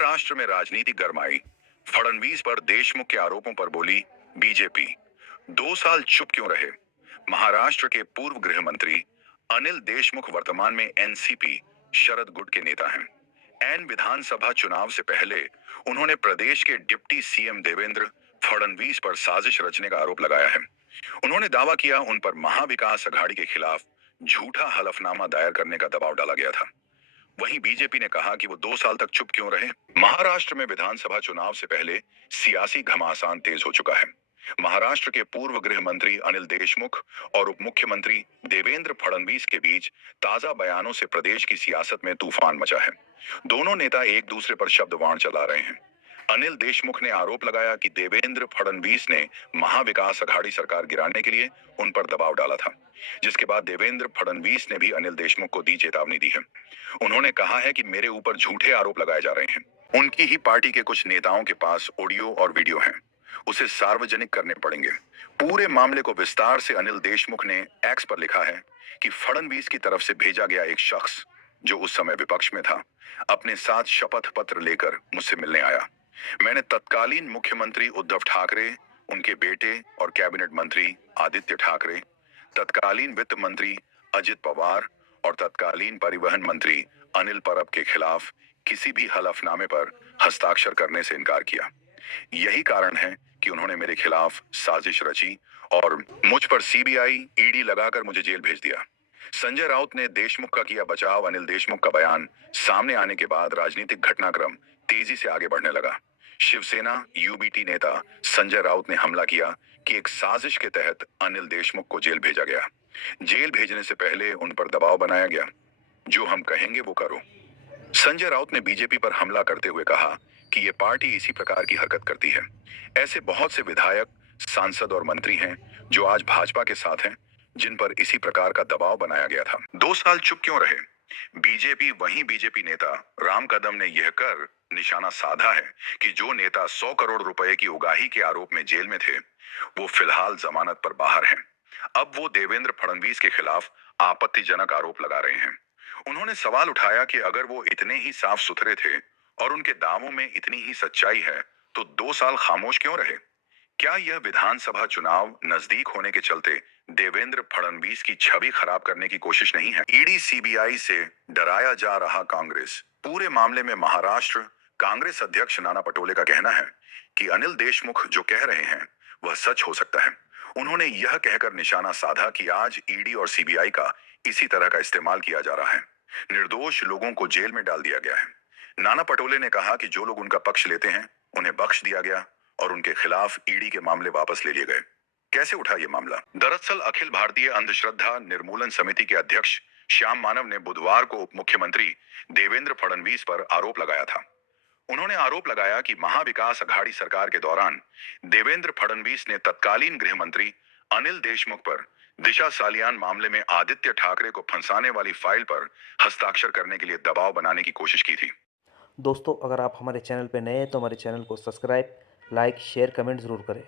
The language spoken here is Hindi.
महाराष्ट्र में राजनीति गरमाई। फडणवीस पर देशमुख के आरोपों पर बोली बीजेपी। 2 साल चुप क्यों रहे? महाराष्ट्र के पूर्व गृह मंत्री अनिल देशमुख वर्तमान में एनसीपी शरद गुट के नेता हैं। एन विधानसभा चुनाव से पहले उन्होंने प्रदेश के डिप्टी सीएम देवेंद्र फडणवीस पर साजिश रचने का आरोप लगाया है। उन्होंने दावा किया उन पर महाविकास अघाड़ी के खिलाफ झूठा हलफनामा दायर करने का दबाव डाला गया था। वहीं बीजेपी ने कहा कि वो 2 साल तक चुप क्यों रहे। महाराष्ट्र में विधानसभा चुनाव से पहले सियासी घमासान तेज हो चुका है। महाराष्ट्र के पूर्व गृह मंत्री अनिल देशमुख और उप मुख्यमंत्री देवेंद्र फडणवीस के बीच ताजा बयानों से प्रदेश की सियासत में तूफान मचा है। दोनों नेता एक दूसरे पर शब्दवाण चला रहे हैं। अनिल देशमुख ने आरोप लगाया कि देवेंद्र फडणवीस ने महाविकास अघाड़ी सरकार गिराने के लिए उन पर दबाव डाला था, जिसके बाद देवेंद्र फडणवीस ने भी अनिल देशमुख को दी चेतावनी दी है। उन्होंने कहा है कि मेरे ऊपर झूठे आरोप लगाए जा रहे हैं। उनकी ही पार्टी के कुछ नेताओं के पास ऑडियो और वीडियो हैं, उसे सार्वजनिक करने पड़ेंगे। पूरे मामले को विस्तार से अनिल देशमुख ने एक्स पर लिखा है कि फडणवीस की तरफ से भेजा गया एक शख्स, जो उस समय विपक्ष में था, अपने साथ शपथ पत्र लेकर मुझसे मिलने आया। मैंने तत्कालीन मुख्यमंत्री उद्धव ठाकरे, उनके बेटे और कैबिनेट मंत्री आदित्य ठाकरे, तत्कालीन वित्त मंत्री अजित पवार और तत्कालीन परिवहन मंत्री अनिल परब के खिलाफ किसी भी हलफनामे पर हस्ताक्षर करने से इनकार किया। यही कारण है कि उन्होंने मेरे खिलाफ साजिश रची और मुझ पर सीबीआई, ईडी लगाकर मुझे जेल भेज दिया। संजय राउत ने देशमुख का किया बचाव। अनिल देशमुख का बयान सामने आने के बाद राजनीतिक घटनाक्रम तेजी से आगे बढ़ने लगा। शिवसेना यूबीटी नेता संजय राउत ने हमला किया कि एक साजिश के तहत अनिल देशमुख को जेल भेजा गया। जेल भेजने से पहले उन पर दबाव बनाया गया, जो हम कहेंगे वो करो। संजय राउत ने बीजेपी पर हमला करते हुए कहा कि ये पार्टी इसी प्रकार की हरकत करती है। ऐसे बहुत से विधायक, सांसद और मंत्री हैं जो आज भाजपा के साथ हैं, जिन पर इसी प्रकार का दबाव बनाया गया था। 2 साल चुप क्यों रहे? बीजेपी नेता राम कदम ने यह कर निशाना साधा है कि जो नेता 100 करोड़ रुपए की उगाही के आरोप में जेल में थे, वो फिलहाल जमानत पर बाहर हैं। अब वो देवेंद्र फडणवीस के खिलाफ आपत्तिजनक आरोप लगा रहे हैं। उन्होंने सवाल उठाया कि अगर वो इतने ही साफ सुथरे थे और उनके दावों में इतनी ही सच्चाई है, तो 2 साल खामोश क्यों रहे? क्या यह विधानसभा चुनाव नजदीक होने के चलते देवेंद्र फडणवीस की छवि खराब करने की कोशिश नहीं है? ईडी सीबीआई से डराया जा रहा कांग्रेस। पूरे मामले में महाराष्ट्र कांग्रेस अध्यक्ष नाना पटोले का कहना है कि अनिल देशमुख जो कह रहे हैं वह सच हो सकता है। उन्होंने यह कहकर निशाना साधा कि आज ईडी और सीबीआई का इसी तरह का इस्तेमाल किया जा रहा है। निर्दोष लोगों को जेल में डाल दिया गया है। नाना पटोले ने कहा कि जो लोग उनका पक्ष लेते हैं उन्हें बख्श दिया गया और उनके खिलाफ ईडी के मामले वापस ले लिए गए। कैसे उठा ये मामला? दरअसल अखिल भारतीय अंधश्रद्धा निर्मूलन समिति के अध्यक्ष श्याम मानव ने बुधवार को उप मुख्यमंत्री देवेंद्र फडणवीस पर आरोप लगाया था। उन्होंने आरोप लगाया कि महाविकास अघाड़ी सरकार के दौरान देवेंद्र फडणवीस ने तत्कालीन गृह मंत्री अनिल देशमुख पर दिशा सालियान मामले में आदित्य ठाकरे को फंसाने वाली फाइल पर हस्ताक्षर करने के लिए दबाव बनाने की कोशिश की थी। दोस्तों, अगर आप हमारे चैनल पर नए हैं तो हमारे चैनल को सब्सक्राइब, लाइक, शेयर, कमेंट ज़रूर करें।